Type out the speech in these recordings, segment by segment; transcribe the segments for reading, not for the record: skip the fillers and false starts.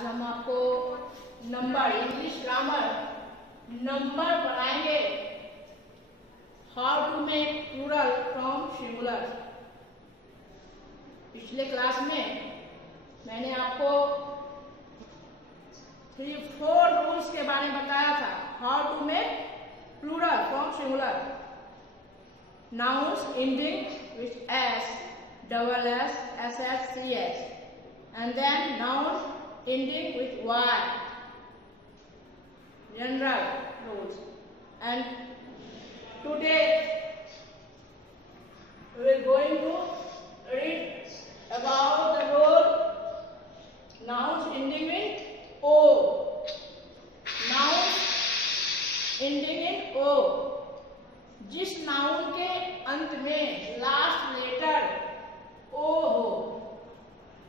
आज हम आपको नंबर, इंग्लिश ग्रामर नंबर बनाएंगे। How to make plural from singular. पिछले क्लास में मैंने आपको 3-4 रूल्स के बारे में बताया था। How to make plural from singular. Nouns ending with s, double s, sh, ch, and then nouns ending with y. General rules. And today we are going to read about the rule nouns ending with o. Nouns ending in o. जिस noun के अंत में last letter ओ हो,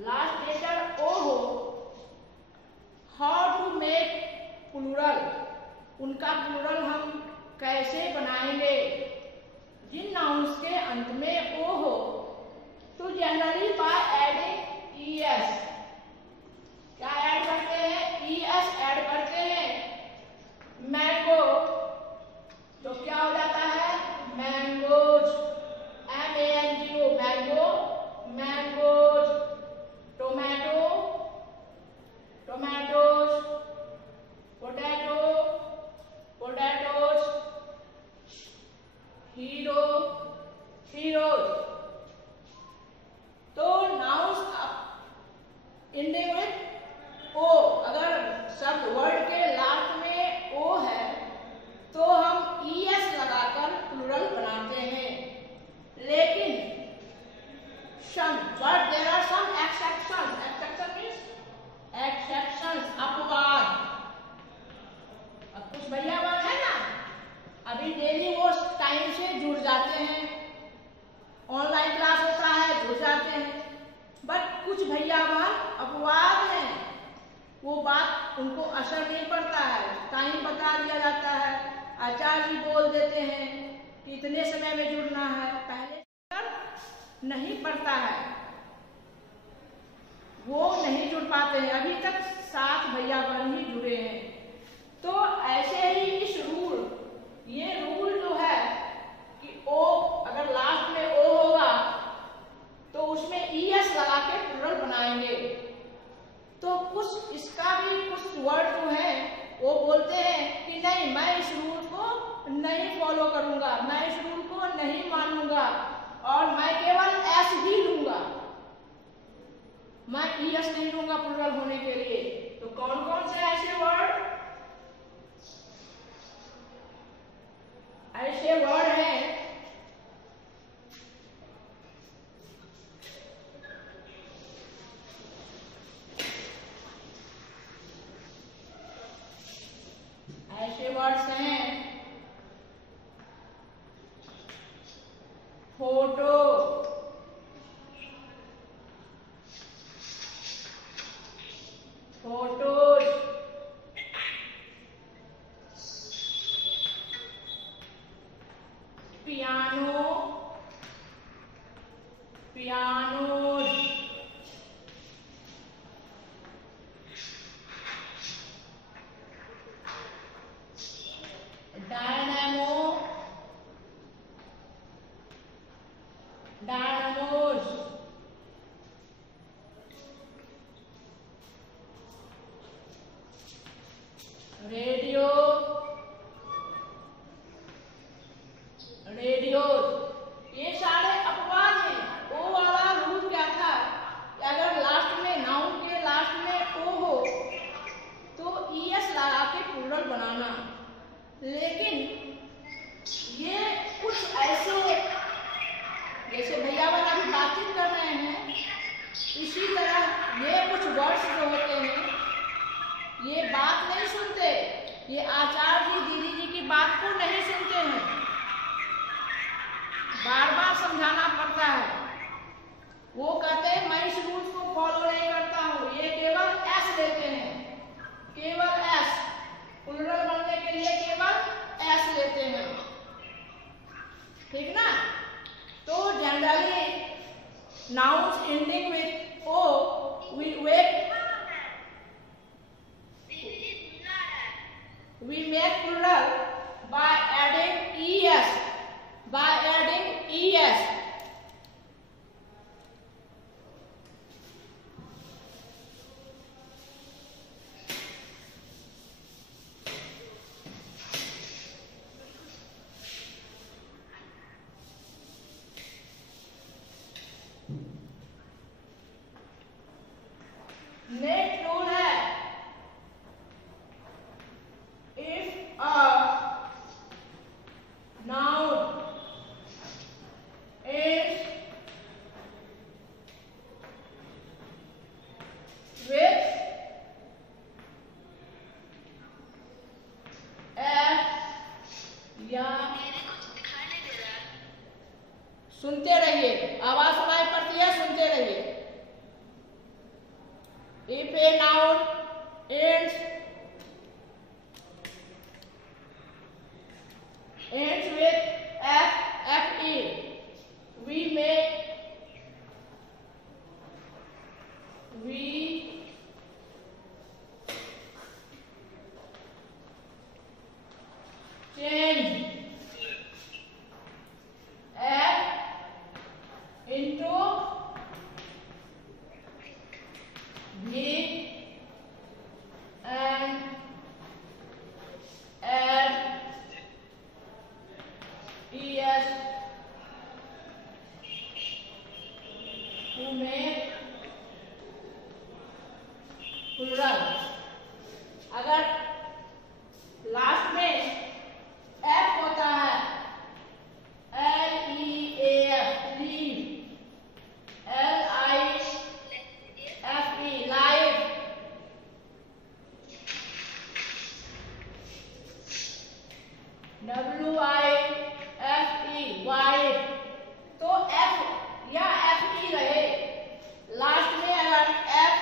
last letter ओ हो, how to make plural, उनका plural हम कैसे बनाएंगे। जिन नाउन्स के अंत में ओ हो तो जनरली बाय एडिंग ईएस, क्या ऐड करते हैं, ईएस ऐड करते हैं। मैंगो तो क्या हो जाता है, mangoes, MANGO, mango, mangoes. Tomato, tomatoes. Potato, potatoes. Hero, heroes. तो नाउन्स एंडिंग विथ ओ, अगर शब्द वर्ड के लास्ट में ओ है तो हम ईएस लगाकर प्लूरल बनाते हैं। लेकिन but there are some exceptions. Exception means exceptions, अपवाद। अब कुछ भैया बहन है ना, अभी डेली वो टाइम से जुड़ जाते हैं, ऑनलाइन क्लास होता है, जुड़ जाते हैं। बट कुछ भैया बहन अपवाद हैं, वो बात उनको असर नहीं पड़ता है, टाइम बता दिया जाता है, आचार्य जी बोल देते हैं कि इतने समय में जुड़ना है, पहले नहीं पड़ता है, वो नहीं जुड़ पाते हैं। अभी तक 7 भैया बहन ही जुड़े हैं। तो ऐसे ही इस रूल, ये रूल जो है कि ओ अगर लास्ट में ओ होगा तो उसमें ईएस लगा के प्लूरल बनाएंगे। तो कुछ इसका भी कुछ वर्ड जो है वो बोलते हैं कि नहीं, मैं इस रूल को नहीं फॉलो करूंगा, मैं इस रूल को नहीं मानूंगा और मैं केवल एस ही लूंगा, मैं ईएस नहीं लूंगा प्लूरल होने के लिए। तो कौन कौन से ऐसे वर्ड हैं, ऐसे वर्ड्स हैं photo, photos, piano, pianos, dynamo, dynamos, radio, radios. ये सारे अपवाद हैं। ओ वाला रूल क्या था कि अगर लास्ट में, नाउन के लास्ट में ओ हो तो ईएस लगा के प्लूरल बनाना। लेकिन ये कुछ ऐसे, जैसे भैया बहन अभी बातचीत कर रहे हैं, इसी तरह ये कुछ वर्ड्स जो होते हैं ये बात नहीं सुनते, ये आचार्य जी, दीदी जी की बात को नहीं सुनते हैं, बार बार समझाना पड़ता है। वो कहते हैं मैं इस रूल्स को फॉलो नहीं करता हूँ, ये केवल एस लेते हैं, केवल एस, प्लूरल बनने के लिए केवल एस लेते हैं, ठीक ना। तो generally nouns ending with o we wait we make plural by adding es. By adding es. Next rule है, if a noun is with f या सुनते रहिए, आवाज सुनाई पड़ती है, सुनते रहिए। If a noun ends with fe, we change f into v and add es to make plural। अगर लास्ट में f होता है, leaf, leaf, life, life, wife, तो f या fe रहे। लास्ट में अगर f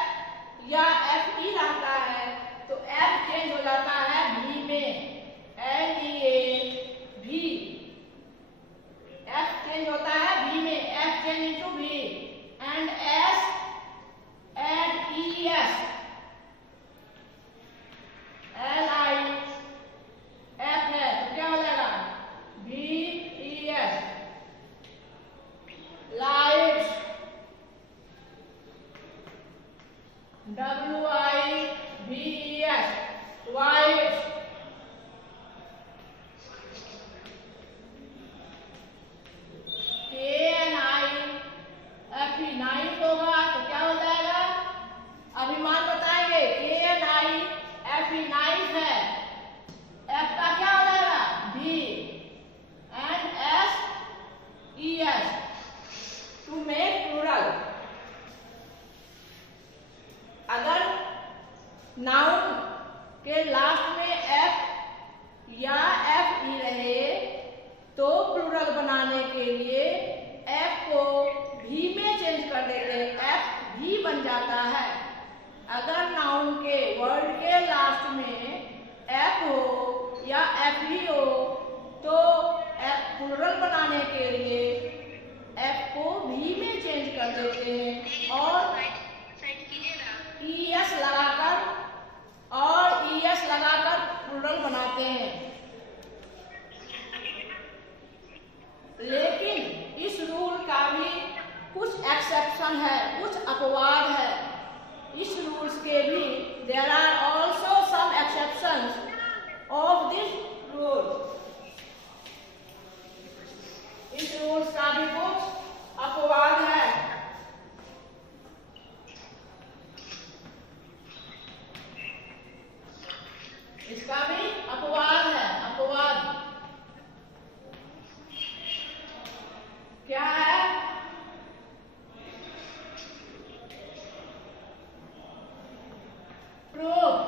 या fe रहता है तो f चेंज हो जाता है v में, v, f चेंज होता है v में, f change into v and s and es, life है तो क्या हो जाएगा ves, lives, wives, wives, fe, knife होगा तो क्या हो जाएगा, अभिमान बताएंगे, fe, नाइफ है, f का क्या हो जाएगा v and es to make plural. अगर नाउन के लास्ट में f या fe रहे तो प्लूरल बनाने के लिए f को v में चेंज कर देते हैं, f v बन जाता है। अगर नाउन के वर्ड के लास्ट में f हो या fe हो तो प्लूरल बनाने के लिए f को v में चेंज कर देते हैं और es लगाकर प्लूरल बनाते हैं। लेकिन इस रूल का भी कुछ एक्सेप्शन है, कुछ अपवाद है। इस रूल्स के भी there are also some exceptions of this rule. इस रूल्स का भी कुछ अपवाद है। इसका भी अपवाद है। अपवाद क्या है? प्रूफ।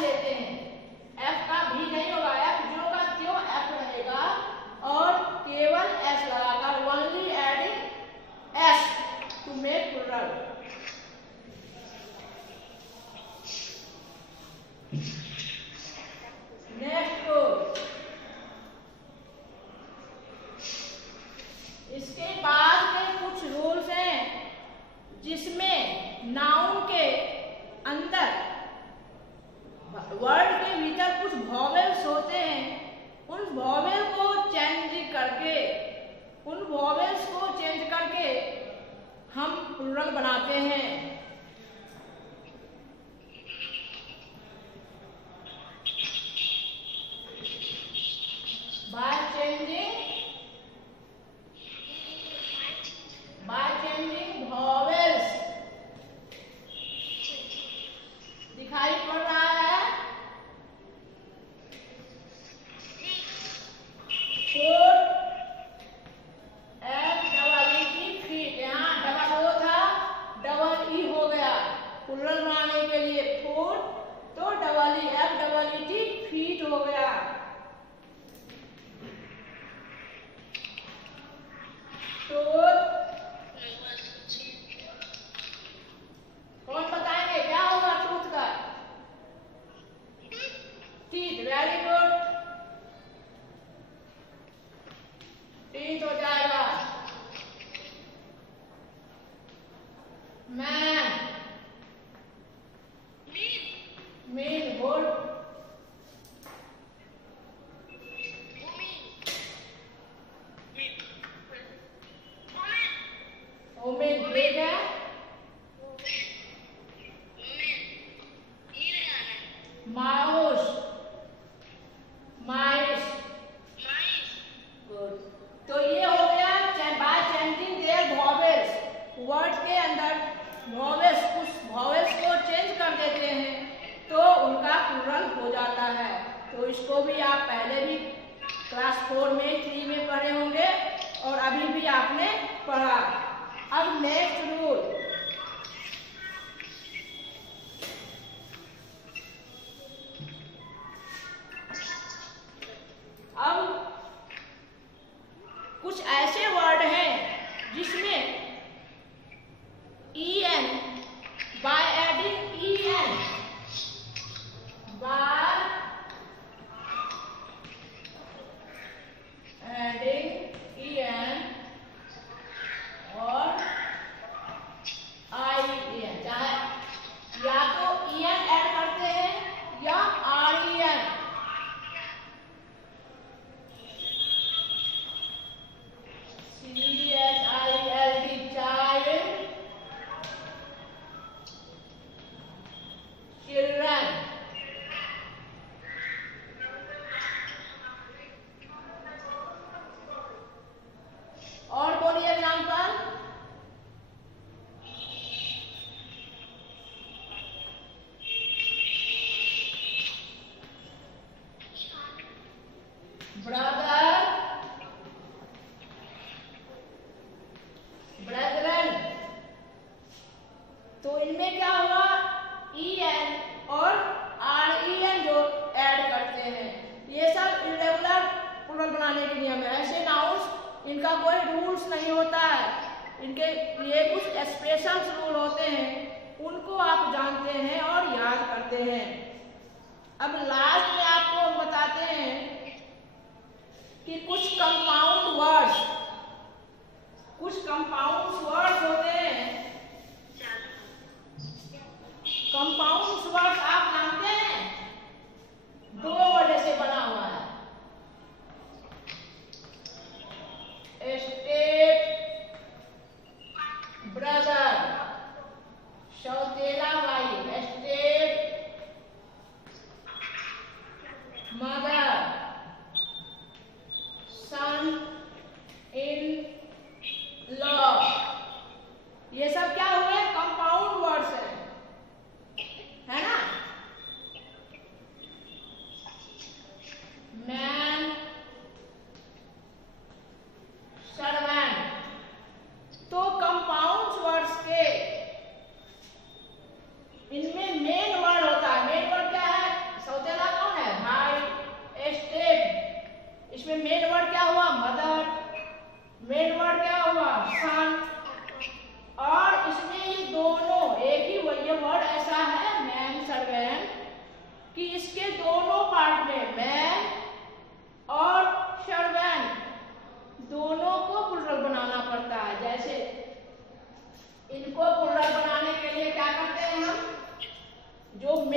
लेते हैं, एफ का भी नहीं होगा, एफ जो का त्यों एफ रहेगा और केवल एस लगाकर only adding s to make plural. Next को इसके बाद में कुछ रूल्स हैं जिसमें नाउन के अंदर वर्ड के भीतर कुछ वॉवेल्स होते हैं, उन वॉवेल को चेंज करके हम प्लूरल बनाते हैं। बाय चेंजिंग वॉवेल्स दिखाई पड़ रहा है। प्लूरल बनाने के लिए फुट तो double E F double E T feet हो गया। तो कौन बताएंगे क्या होगा टूथ का? टीथ, वेरी गुड, टीथ हो जाएगा। मैन, मीन, गुड, वुमेन, ठीक है। माउस, माइस, गुड। तो ये हो गया by changing their vowels, word के अंदर वॉवेल्स, कुछ वॉवेल्स को चेंज कर देते हैं तो उनका प्लूरल हो जाता है। तो इसको भी आप पहले भी क्लास 4 में 3 में पढ़े होंगे और अभी भी आपने पढ़ा। अब नेक्स्ट रूल, अब कुछ ऐसे वर्ड हैं जिसमें en by adding en, by adding en और ien, चाहे या तो en ऐड करते हैं या ren। child, child, children, और बोलिए एग्जाम्पल। Brother, brethren. तो इनमें क्या हुआ, en और ren जो ऐड करते हैं, ये सब इरेगुलर प्लूरल बनाने के नियम है। ऐसे नाउन्स इनका कोई रूल्स नहीं होता है, इनके लिए कुछ स्पेशल रूल होते हैं, उनको आप जानते हैं और याद करते हैं। अब लास्ट में आपको बताते हैं कि कुछ कंपाउंड वर्ड्स होते हैं। कंपाउंड वर्ड्स आप जानते हैं, 2 वर्ड से बना हुआ है। स्टेप ब्रदर, सौतेला भाई, स्टेप मदर, सन,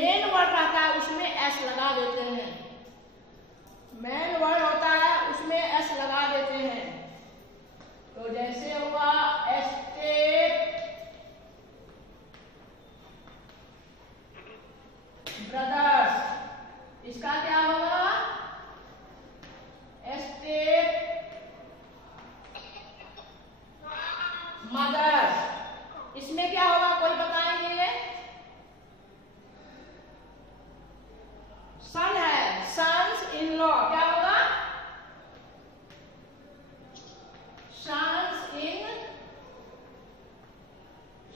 मेन वर्ड रहता है उसमें एस लगा देते हैं। मेन वर्ड होता है उसमें एस लगा देते हैं। तो जैसे हुआ एस्टेप, ब्रदर्स, इसका क्या होगा? Step mothers. इसमें क्या होगा, कोई बताएंगे? सन है, सन्स इन लॉ, क्या होगा? Sons in,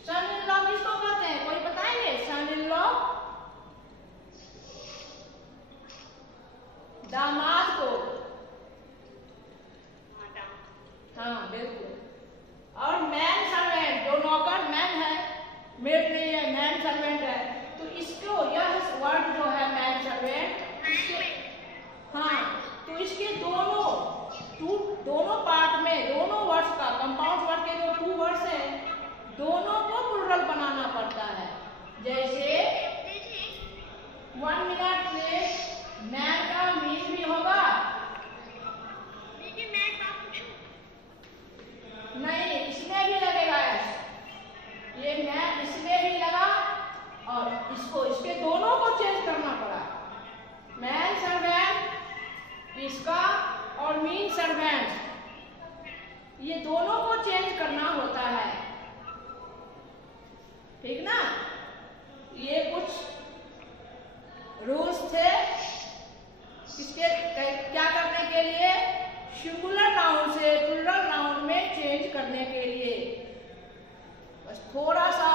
sun in law किसको कहते हैं, कोई बताएंगे? सन इन लॉ दामाद को। हाँ बिल्कुल। और मैन सर्वेंट, जो नौकर मैन है, मेड नहीं है, मैन सर्वेंट है, तो इसको यह वर्ड जो है मैन सर्वेंट, इसके हाँ तो इसके दोनों पार्ट में, दोनों वर्ड्स का, कंपाउंड वर्ड के जो 2 वर्ड्स हैं, दोनों को प्लूरल बनाना पड़ता है। जैसे 1 मिनट में मैन का मीन भी होगा, नहीं इसमें भी लगेगा एस, ये मैन इसमें भी लगा और इसके दोनों को चेंज करना पड़ा। मैन सर्वेंट इसका और मीन सर्वेंट, ये दोनों को चेंज करना होता है, ठीक ना। ये कुछ रूल्स थे इसके क्या करने के लिए, सिंगुलर नाउन से प्लूरल नाउन में चेंज करने के लिए। बस थोड़ा सा